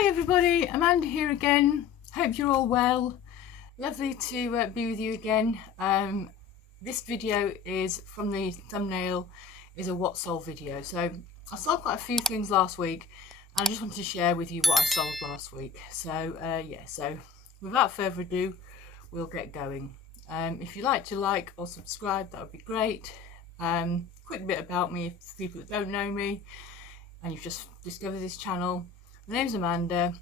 Hi everybody, Amanda here again. Hope you're all well. Lovely to be with you again. This video is, from the thumbnail, is a what sold video. So I sold quite a few things last week and I just wanted to share with you what I sold last week. So so without further ado, we'll get going. If you'd like to like or subscribe, that would be great. Quick bit about me for people that don't know me and you've just discovered this channel. My name's Amanda.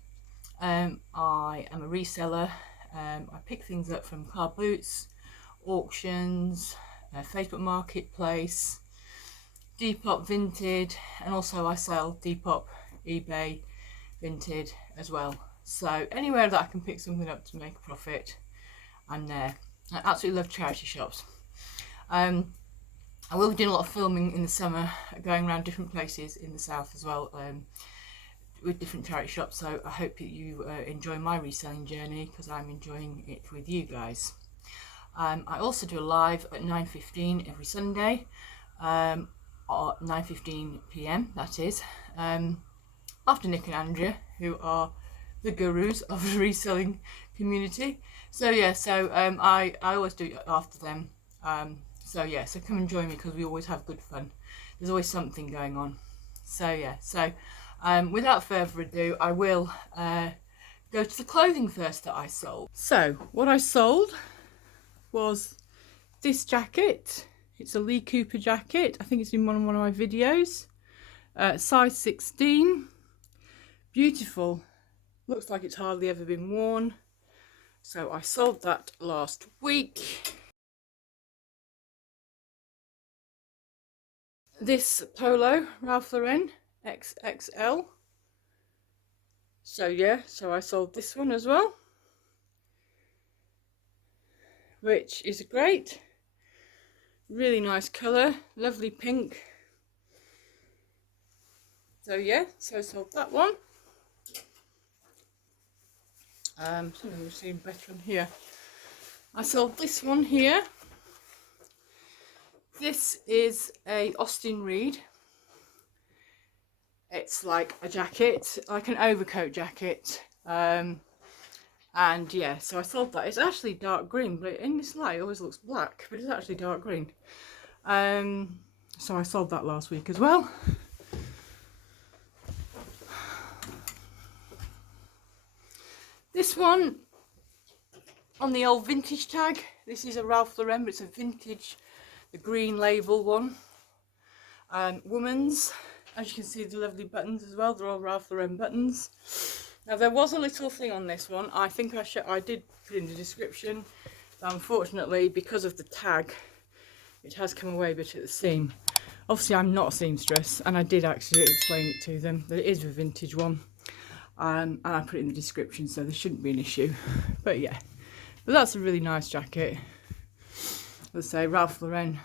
I am a reseller. I pick things up from car boots, auctions, Facebook Marketplace, Depop Vinted, and also I sell Depop, eBay, Vinted as well. So anywhere that I can pick something up to make a profit, I'm there. I absolutely love charity shops. I will be doing a lot of filming in the summer, going around different places in the south as well, with different charity shops. So I hope that you enjoy my reselling journey, because I'm enjoying it with you guys. I also do a live at 9:15 every Sunday, or 9:15 p.m. that is, after Nick and Andrea, who are the gurus of the reselling community. So yeah, I always do it after them. So come and join me, because we always have good fun. There's always something going on. Without further ado, I will go to the clothing first that I sold. So what I sold was this jacket. It's a Lee Cooper jacket. I think it's in one of my videos. Size 16. Beautiful. Looks like it's hardly ever been worn. So I sold that last week. This Polo, Ralph Lauren, XXL. So I sold this one as well, which is great. Really nice colour, lovely pink. So I sold that one. Something we've seen better on here. I sold this one here. This is a Austin Reed. It's like a jacket, like an overcoat jacket. So I sold that. It's actually dark green, but in this light it always looks black, but it's actually dark green. So I sold that last week as well. This one on the old vintage tag. This is a Ralph Lauren, but it's a vintage, the green label one. Woman's. As you can see, the lovely buttons as well. They're all Ralph Lauren buttons. Now there was a little thing on this one. I think I did put in the description. But unfortunately, because of the tag, it has come away a bit at the seam. Obviously, I'm not a seamstress, and I did actually explain it to them that it is a vintage one. And I put it in the description, so there shouldn't be an issue. But yeah, but that's a really nice jacket. Let's say Ralph Lauren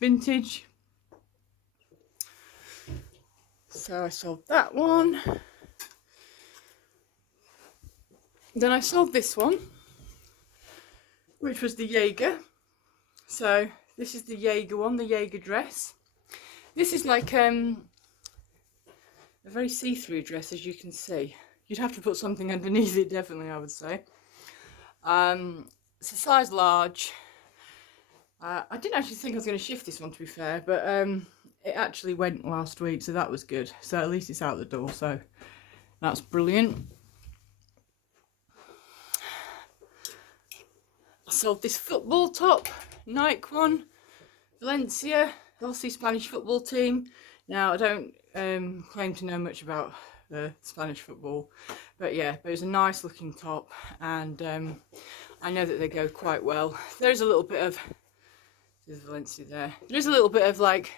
vintage. So I sold that one. Then I sold this one, which was the Jaeger. So this is the Jaeger one, the Jaeger dress. This is like a very see-through dress, as you can see. You'd have to put something underneath it, definitely, I would say. It's a size large. I didn't actually think I was going to shift this one, to be fair, but it actually went last week, so that was good. So at least it's out the door, so that's brilliant. I sold this football top, Nike one, Valencia, obviously Spanish football team. Now I don't claim to know much about Spanish football, but it's a nice looking top, and I know that they go quite well. There's a little bit of, there's Valencia there. There's a little bit of, like,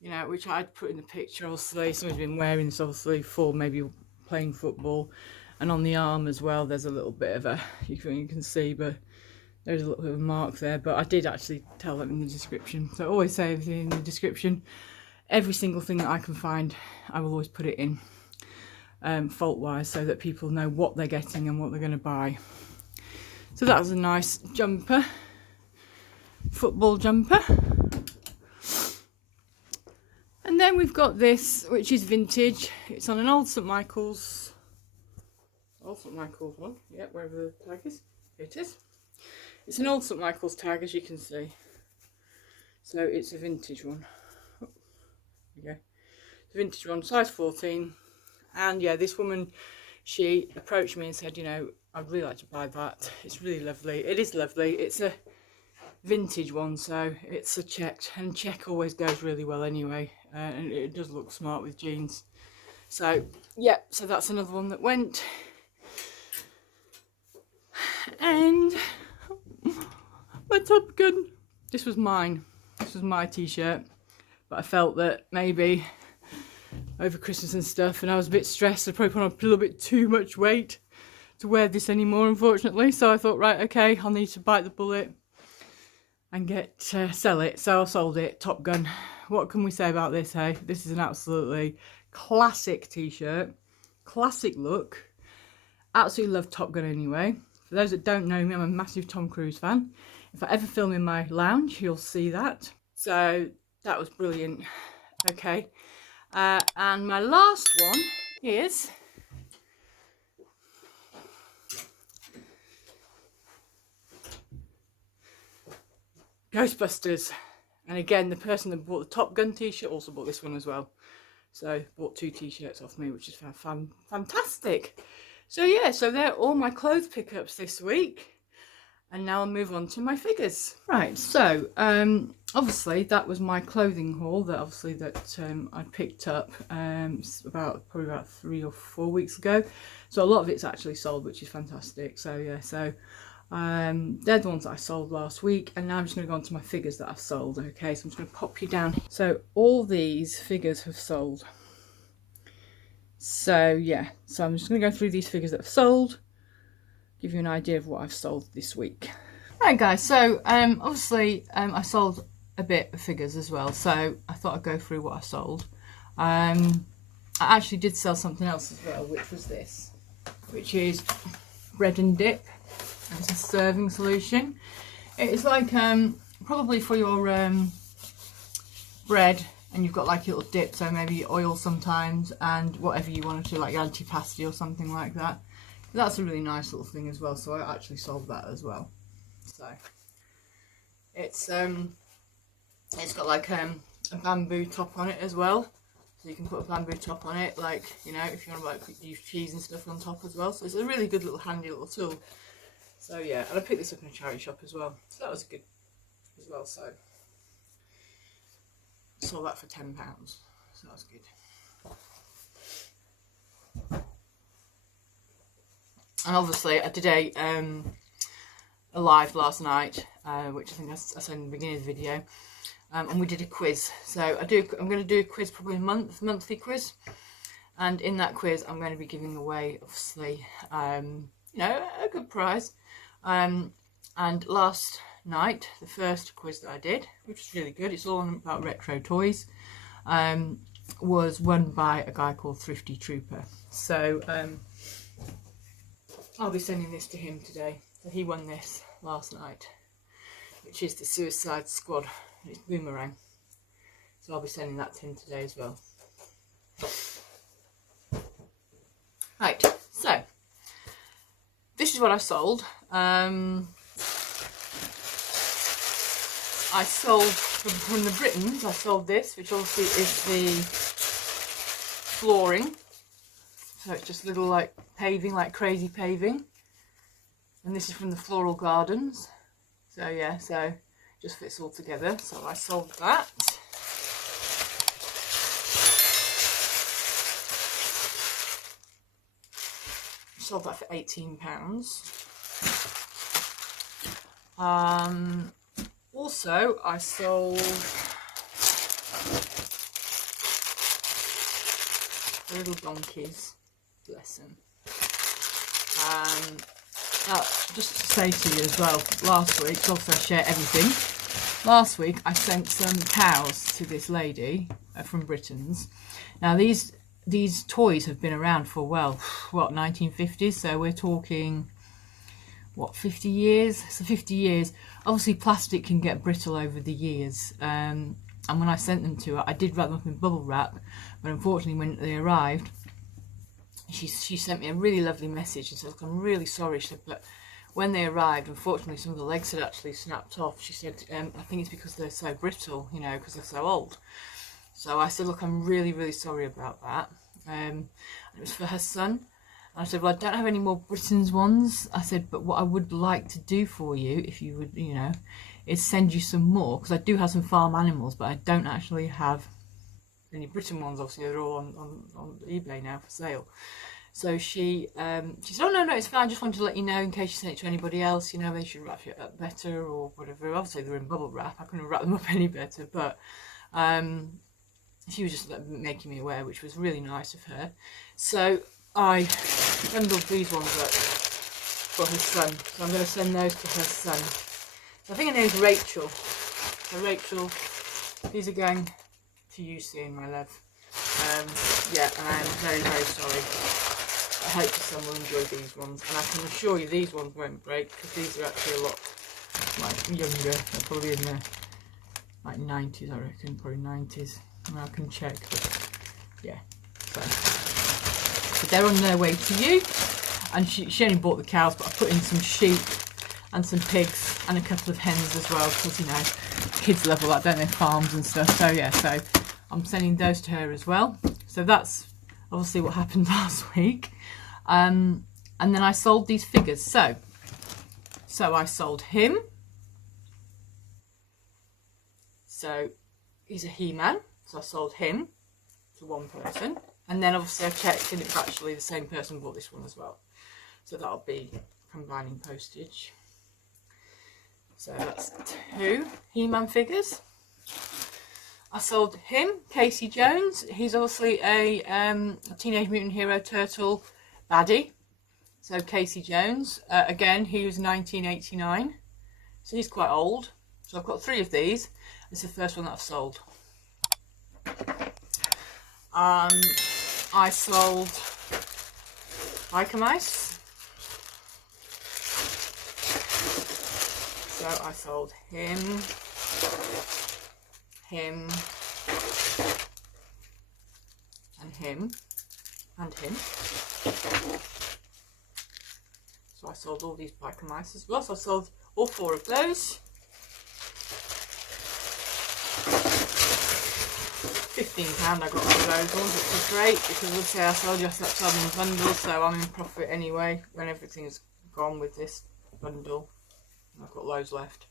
you know, which I'd put in the picture. Obviously someone's been wearing this obviously for maybe playing football, and on the arm as well there's a little bit of a, you can see, but there's a little bit of a mark there. But I did actually tell them in the description, so I always say everything in the description. Every single thing that I can find, I will always put it in, fault wise, so that people know what they're getting and what they're going to buy. So that was a nice jumper, football jumper. And then we've got this, which is vintage. It's on an old St Michael's old St Michael's one. Yeah, wherever the tag is. Here it is. It's an old St Michael's tag, as you can see. So it's a vintage one. Oh, there you go. It's a vintage one, size 14. And yeah, this woman, she approached me and said, you know, I'd really like to buy that. It's really lovely. It is lovely. It's a vintage one, so it's a checked, and check always goes really well anyway, and it does look smart with jeans. So yeah, so that's another one that went. And my Top Gun, this was mine, this was my t-shirt, but I felt that maybe over Christmas and stuff, and I was a bit stressed, I probably put on a little bit too much weight to wear this anymore, unfortunately. So I thought, right, okay, I'll need to bite the bullet and sell it. So I sold it. Top Gun. What can we say about this, hey? This is an absolutely classic t-shirt, classic look. Absolutely love Top Gun anyway. For those that don't know me, I'm a massive Tom Cruise fan. If I ever film in my lounge, you'll see that. So that was brilliant. Okay, and my last one is Ghostbusters. And again, the person that bought the Top Gun t-shirt also bought this one as well. So bought 2 t-shirts off me, which is fantastic. So yeah, so they're all my clothes pickups this week. And now I'll move on to my figures. Right, so obviously that was my clothing haul that I picked up probably about 3 or 4 weeks ago. So a lot of it's actually sold, which is fantastic. So yeah, so they're the ones that I sold last week, and now I'm just going to go on to my figures that I've sold. Okay, so I'm just going to pop you down. So all these figures have sold. So yeah, so I'm just going to go through these figures that have sold, give you an idea of what I've sold this week. Right guys, so obviously I sold a bit of figures as well, so I thought I'd go through what I sold. I actually did sell something else as well, which was this, which is bread and dip. It's a serving solution. It's like probably for your bread, and you've got like a little dip, so maybe oil sometimes, and whatever you want to do, like antipasti or something like that. That's a really nice little thing as well, so I actually sold that as well. So it's got like a bamboo top on it as well, so you can put a bamboo top on it, like, you know, if you want to like use cheese and stuff on top as well. So it's a really good little handy little tool. So yeah, and I picked this up in a charity shop as well, so that was good as well. So I sold that for £10, so that was good. And obviously I did a live last night, which I think I said in the beginning of the video, and we did a quiz. So I'm going to do a quiz, probably a monthly quiz, and in that quiz I'm going to be giving away, obviously, you know, a good prize. And last night, the first quiz that I did, which was really good, it's all about retro toys, was won by a guy called Thrifty Trooper. So I'll be sending this to him today. So he won this last night, which is the Suicide Squad. It's Boomerang. So I'll be sending that to him today as well. Right, so this is what I sold. I sold from the Britons, I sold this, which obviously is the flooring. So it's just little like paving, like crazy paving. And this is from the Floral Gardens. So yeah, so it just fits all together. So I sold that. Sold that for £18. Also, I sold the little donkeys, bless them. Now, just to say to you as well, last week, because obviously I share everything, last week I sent some cows to this lady from Britain's. Now these toys have been around for, well, what, 1950s, so we're talking, what, 50 years? So 50 years. Obviously plastic can get brittle over the years, and when I sent them to her, I did wrap them up in bubble wrap, but unfortunately when they arrived, she sent me a really lovely message and said, look, I'm really sorry. She said, but when they arrived, unfortunately, some of the legs had actually snapped off. She said, I think it's because they're so brittle, you know, because they're so old. So I said, look, I'm really, really sorry about that. And it was for her son. And I said, well, I don't have any more Britain's ones. I said, but what I would like to do for you, if you would, you know, is send you some more, because I do have some farm animals, but I don't actually have any Britain ones. Obviously, they're all on eBay now for sale. So she said, oh, no, it's fine. I just wanted to let you know in case you sent it to anybody else, you know, they should wrap it up better or whatever. Obviously, they're in bubble wrap. I couldn't wrap them up any better, but she was just making me aware, which was really nice of her. So I bundled these ones up for her son. So I'm going to send those to her son. So I think her name's Rachel. So Rachel, these are going to you soon, my love. Yeah, and I am very, very sorry. I hope your son will enjoy these ones, and I can assure you these ones won't break, because these are actually a lot like younger. They're probably in the like 90s, I reckon, probably 90s. I can check, but yeah. So they're on their way to you, and she only bought the cows, but I put in some sheep and some pigs and a couple of hens as well, because you know kids love all that, don't they, farms and stuff. So yeah, so I'm sending those to her as well. So that's obviously what happened last week. And then I sold these figures. So I sold him. So he's a He-Man. So I sold him to one person. And then obviously I checked and it's actually the same person bought this one as well. So that'll be combining postage. So that's 2 He-Man figures. I sold him, Casey Jones. He's obviously a Teenage Mutant Hero Turtle baddie. So Casey Jones, again, he was 1989. So he's quite old. So I've got 3 of these. It's the first one that I've sold. I sold Biker Mice. So I sold him, and him. So I sold all these Biker Mice as well. So I sold all 4 of those. £15 I got for those ones, which was great, because obviously I sold just that 7 bundle, so I'm in profit anyway when everything's gone with this bundle. I've got loads left.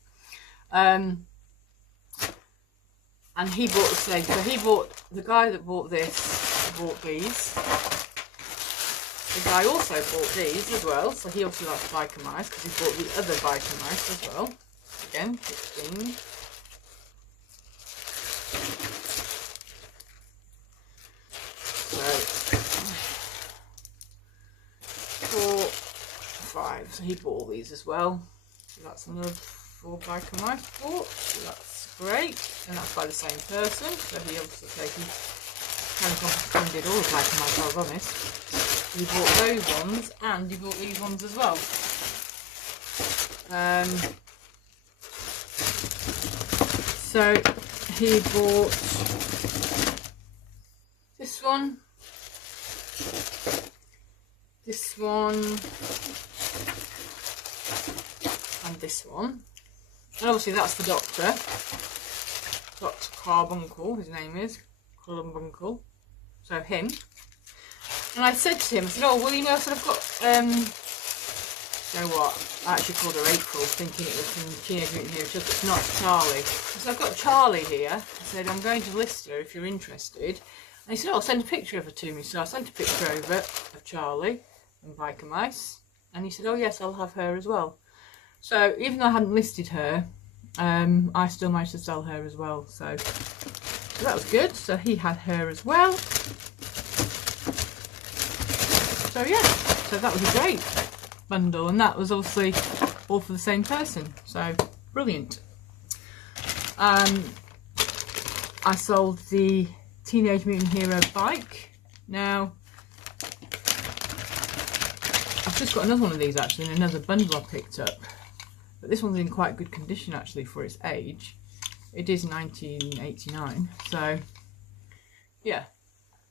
And he bought the same. So he bought, the guy that bought this bought these. The guy also bought these as well. So he obviously likes Biker Mice because he bought the other Biker Mice as well. Again, 15. So 4, 5. So he bought all these as well. So that's another 4 Biker Mice bought. So that's great, and that's by the same person. So he obviously kind of did all the Biker Mice, I was honest. He bought those ones and he bought these ones as well. So he bought this one, and this one. And obviously that's the Doctor. Dr. Carbuncle, his name is. Carbuncle. So him. And I said to him, I said, oh, well, you know, I said, I've got, you know what, I actually called her April, thinking it was from Teenage Mutant Hero Turtles. It's not, Charlie. So I've got Charlie here. I said, I'm going to list her if you're interested. And he said, oh, send a picture of her to me. So I sent a picture over of Charlie and Biker Mice. And he said, oh, yes, I'll have her as well. So even though I hadn't listed her, I still managed to sell her as well. So that was good. So he had her as well. So yeah, so that was a great bundle, and that was obviously all for the same person. So brilliant. I sold the Teenage Mutant Hero bike. Now I've just got another one of these actually in another bundle I picked up, but this one's in quite good condition actually for its age. It is 1989, so yeah,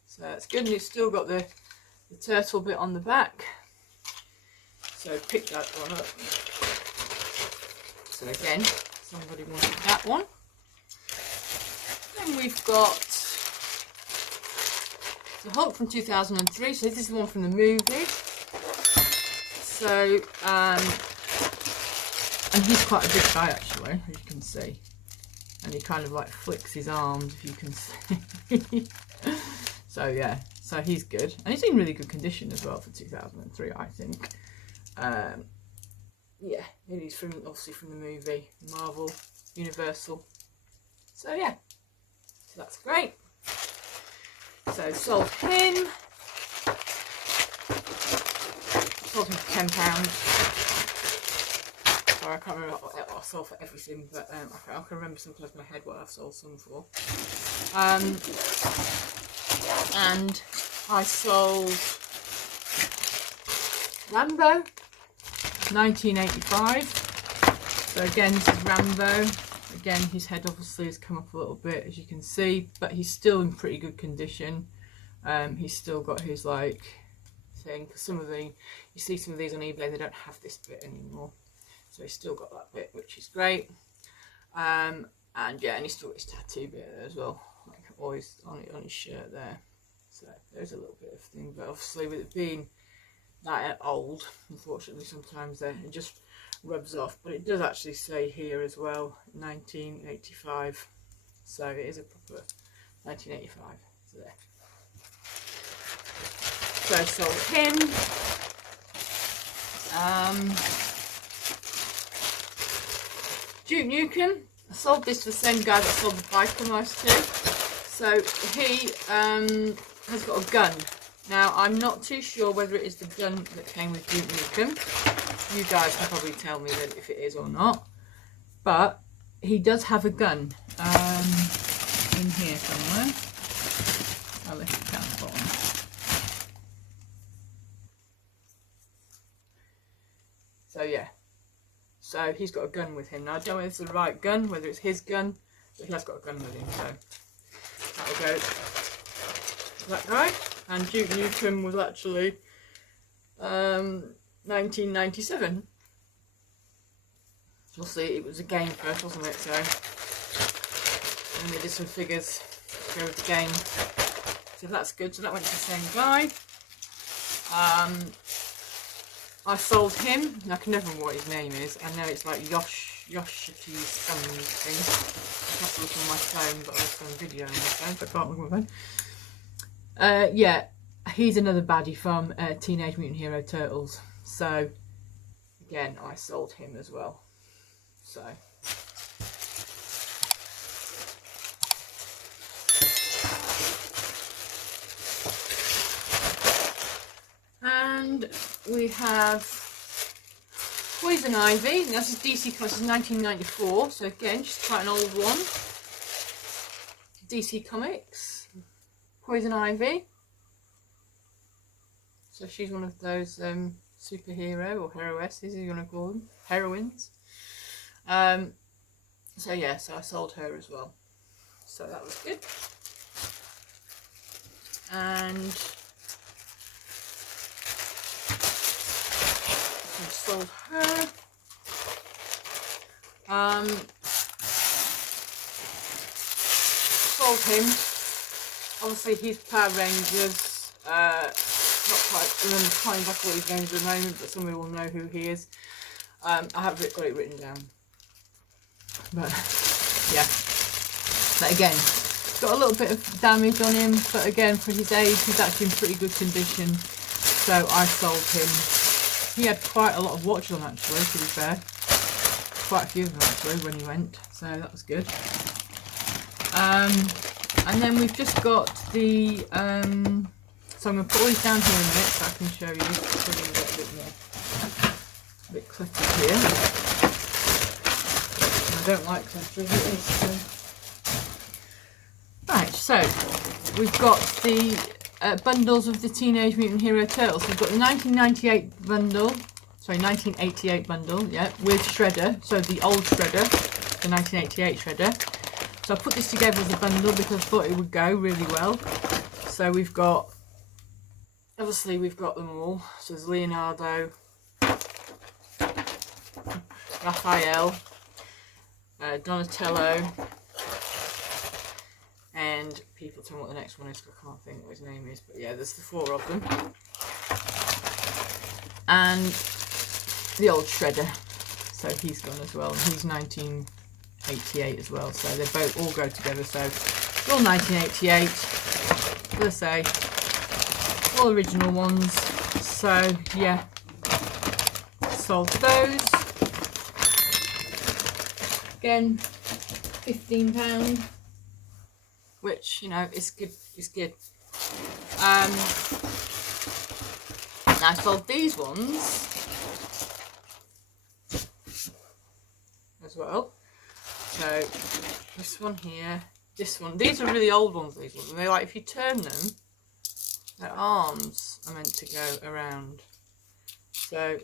so it's good, and it's still got the the turtle bit on the back. So pick that one up. So again, somebody wanted that one. Then we've got the Hulk from 2003. So this is the one from the movie. So, and he's quite a big guy actually, as you can see. And he kind of like flicks his arms, if you can see. So yeah, so he's good. And he's in really good condition as well for 2003, I think. Yeah, and he's from, obviously from the movie, Marvel, Universal. So yeah, so that's great. So sold him. Sold him for £10. Sorry, I can't remember what I sold for everything, but I can remember some close to my head what I've sold some for. And I sold Rambo, 1985. So again, this is Rambo. Again, his head obviously has come up a little bit, as you can see, but he's still in pretty good condition. He's still got his like thing. Some of the, you see some of these on eBay, they don't have this bit anymore. So he's still got that bit, which is great. And yeah, and he's still got his tattoo bit there as well, like always on his shirt there. So there's a little bit of thing, but obviously with it being that old, unfortunately sometimes it just rubs off. But it does actually say here as well, 1985. So it is a proper 1985. So there. So I sold him. Duke Nukem. I sold this to the same guy that sold the bike almost to. So he has got a gun. Now I'm not too sure whether it is the gun that came with Duke Nukem. You guys can probably tell me that if it is or not. But he does have a gun in here somewhere. I'll lift it down the bottom. So yeah. So he's got a gun with him. Now I don't know if it's the right gun, whether it's his gun, but he has got a gun with him, so that'll go to that guy. And Duke Nukem was actually 1997. Obviously it was a game first, wasn't it? So and they did some figures to go with the game. So that's good. So that went to the same guy. I sold him, and I can never remember what his name is. I know it's like Yoshiki something. I have to look on my phone, but I was on video on my phone, so I can't look on my phone. Yeah, he's another baddie from Teenage Mutant Hero Turtles. So, again, I sold him as well. So. And we have Poison Ivy. Now this is DC Comics, 1994, so again, she's quite an old one. DC Comics, Poison Ivy. So she's one of those superhero or heroesses, if you want to call them, heroines. So yeah, so I sold her as well. So that was good. And I sold her. Sold him. Obviously his Power Rangers, not quite remember kind of what his name is at the moment, but somebody will know who he is. I have got it written down. But yeah. But again, it's got a little bit of damage on him, but again for his age he's actually in pretty good condition. So I sold him. He had quite a lot of watches on actually, to be fair. Quite a few of them actually when he went, so that was good. And then we've just got the, so I'm going to put all these down here in a minute so I can show you. So I'm going to get a bit more, a bit cluttered here. I don't like cluttering it is, so. Right, so we've got the bundles of the Teenage Mutant Hero Turtles. So we've got the 1998 bundle, sorry, 1988 bundle, yeah, with Shredder, so the old Shredder, the 1988 Shredder. So I put this together as a bundle because I thought it would go really well. So we've got obviously we've got them all. So there's Leonardo, Raphael, Donatello, and people tell me what the next one is, because I can't think what his name is, but yeah, there's the 4 of them. And the old Shredder, so he's gone as well, and he's 1988 as well, so they both all go together, so they're all 1988, as I say, all original ones. So yeah, sold those. Again, £15, which, you know, is good. Is good. And I sold these ones as well. So this one here, this one. These are really old ones. These ones, and they're like, if you turn them, their arms are meant to go around. So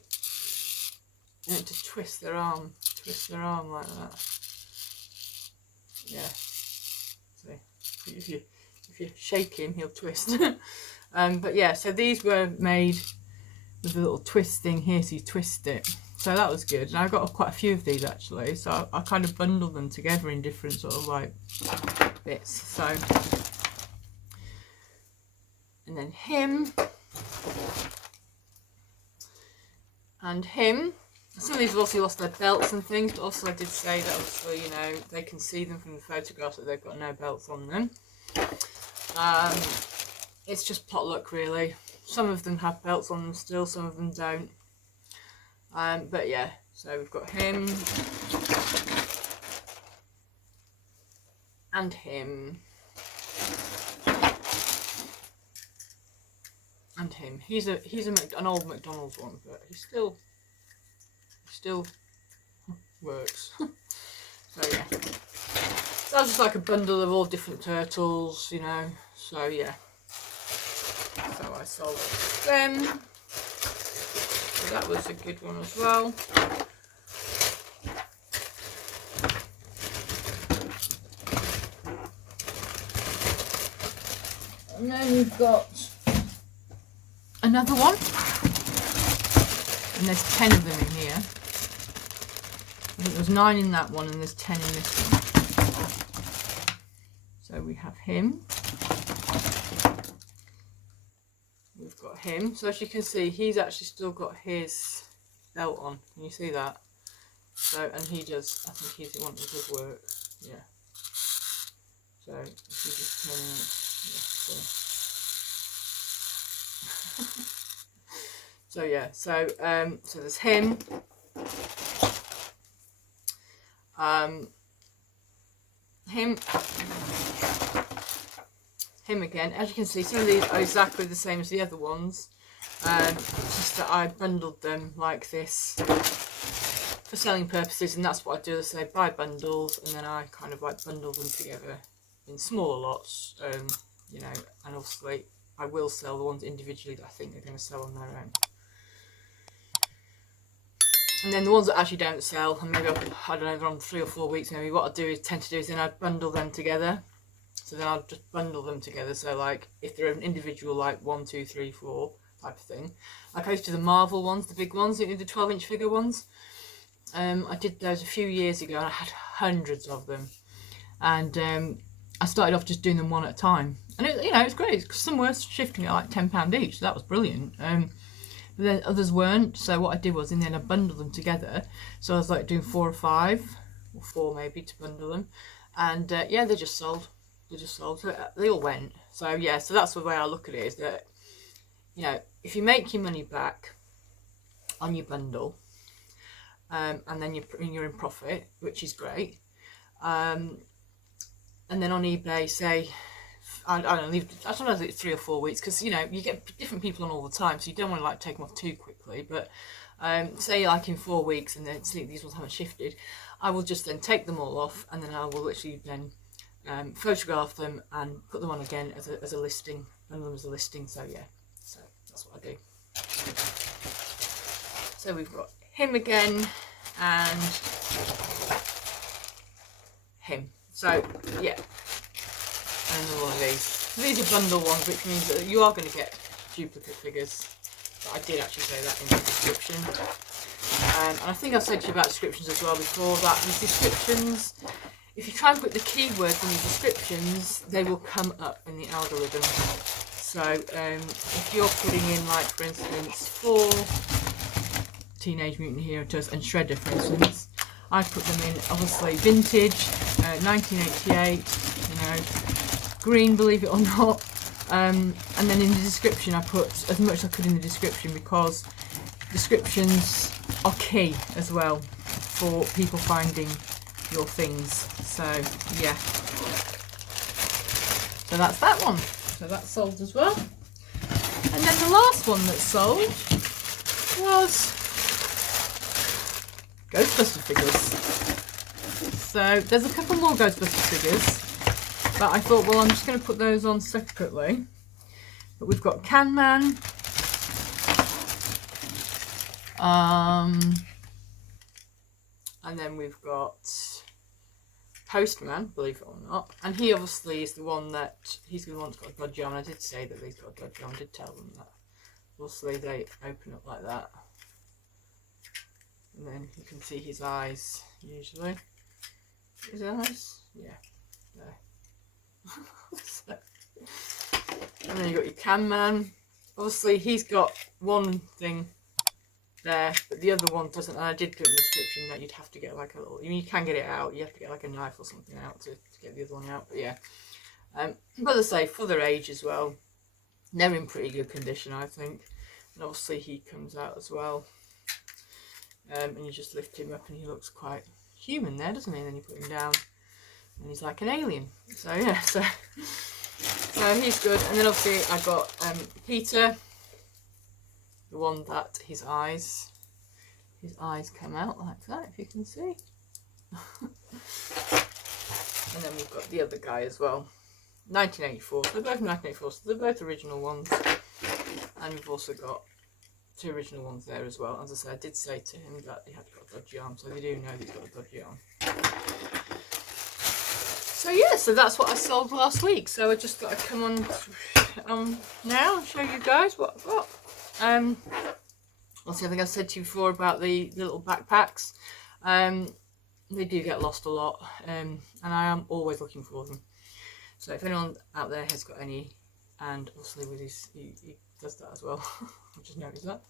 you need to twist their arm like that. Yeah. So if you shake him, he'll twist. But yeah, so these were made with a little twist thing here, so you twist it. So that was good. And I got quite a few of these actually. So I kind of bundled them together in different sort of like bits. So, and then him and him. Some of these have also lost their belts and things, but also I did say that obviously, you know, they can see them from the photographs that they've got no belts on them. It's just pot luck really. Some of them have belts on them still, some of them don't. But yeah, so we've got him and him and him. He's an old McDonald's one, but he still works. So yeah, so that was just like a bundle of all different turtles, you know. So yeah, so I sold them. So that was a good one as well. And then we've got another one, and there's 10 of them in here. I think there's 9 in that one, and there's 10 in this one. So we have him. We've got him. So as you can see, he's actually still got his belt on. Can you see that? So, and he does, I think he's the one that does work. Yeah. So if you just turn it, yeah, so yeah, so there's him. Him again. As you can see, some of these are exactly the same as the other ones. It's just that I bundled them like this for selling purposes, and that's what I do. I say buy bundles, and then I kind of like bundle them together in smaller lots. You know, and obviously I will sell the ones individually that I think they're going to sell on their own. And then the ones that actually don't sell, and maybe I don't know, they're on 3 or 4 weeks, maybe what I tend to do is then I bundle them together. So then I'll just bundle them together. So like if they're an individual, like 1, 2, 3, 4 type of thing. Like I used to do the Marvel ones, the big ones, the 12-inch figure ones. I did those a few years ago, and I had hundreds of them. And I started off just doing them one at a time, and you know, it's great because some were shifting at like £10 each, so that was brilliant. But then others weren't, so what I did was in the end I bundled them together. So I was like doing 4 or 5, or 4 maybe, to bundle them, and yeah, they just sold. So they all went. So yeah, so that's the way I look at it, is that, you know, if you make your money back on your bundle, and then you're in profit, which is great. And then on eBay, say, I don't know, sometimes it's 3 or 4 weeks, because, you know, you get different people on all the time, so you don't want to like take them off too quickly. But say like in 4 weeks, and then see these ones haven't shifted, I will just then take them all off, and then I will literally then photograph them and put them on again as a listing, run them as a listing. So yeah, so that's what I do. So we've got him again and him. So yeah, and one of these. So these are bundle ones, which means that you are going to get duplicate figures. But I did actually say that in the description. And I think I've said to you about descriptions as well before, that the descriptions, if you try and put the keywords in the descriptions, they will come up in the algorithm. So if you're putting in, like, for instance, for Teenage Mutant Hero Turtles and Shredder, for instance, I put them in, obviously, vintage, 1988, you know, green, believe it or not. And then in the description, I put as much as I could in the description, because descriptions are key as well for people finding your things. So yeah, so that's that one. So that's sold as well. And then the last one that sold was Ghostbuster Figures. So there's a couple more Ghostbuster figures, but I thought, well, I'm just going to put those on separately. But we've got Can Man, and then we've got Postman, believe it or not. And he obviously is the one that, he's the one that's got a dodgy arm. I did say that he's got a dodgy arm, I did tell them that. Obviously they open up like that. And then you can see his eyes, usually. His eyes? Yeah, there. So, and then you've got your Can Man. Obviously he's got one thing there, but the other one doesn't. And I did put in the description that you'd have to get like a little, I mean, you can get it out, you have to get like a knife or something out to get the other one out, but yeah. But as I say, for their age as well, they're in pretty good condition, I think. And obviously he comes out as well, and you just lift him up and he looks quite human there, doesn't he? And then you put him down and he's like an alien. So yeah, so he's good. And then obviously I got Peter, the one that his eyes come out like that, if you can see. And then we've got the other guy as well, 1984. So they're both 1984, so they're both original ones. And we've also got 2 original ones there as well. As I said, I did say to him that he had got a dodgy arm, so they do know he's got a dodgy arm. So yeah, so that's what I sold last week. So I just thought I'd come on now and show you guys what I've got. Also, I think I said to you before about the little backpacks. They do get lost a lot, and I am always looking for them. So if anyone out there has got any, and obviously with his, he does that as well. I just noticed that.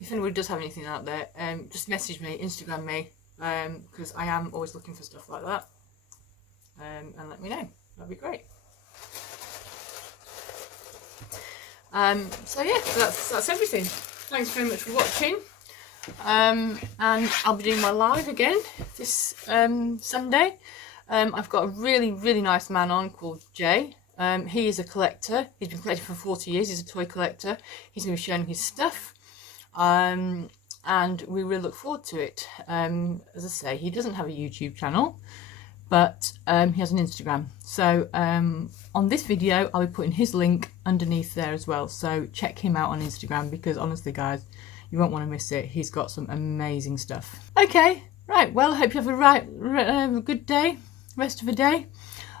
If anybody does have anything out there, just message me, Instagram me, because I am always looking for stuff like that, and let me know. That'd be great. So yeah, that's everything. Thanks very much for watching, and I'll be doing my live again this Sunday. I've got a really nice man on called Jay. He is a collector. He's been collecting for 40 years. He's a toy collector. He's going to be sharing his stuff, and we really look forward to it. As I say, he doesn't have a YouTube channel, but he has an Instagram. So on this video, I'll be putting his link underneath there as well. So check him out on Instagram, because honestly, guys, you won't want to miss it. He's got some amazing stuff. Okay, right. Well, I hope you have a good day, rest of the day.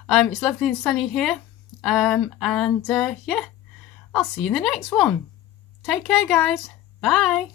It's lovely and sunny here. Yeah, I'll see you in the next one. Take care, guys. Bye.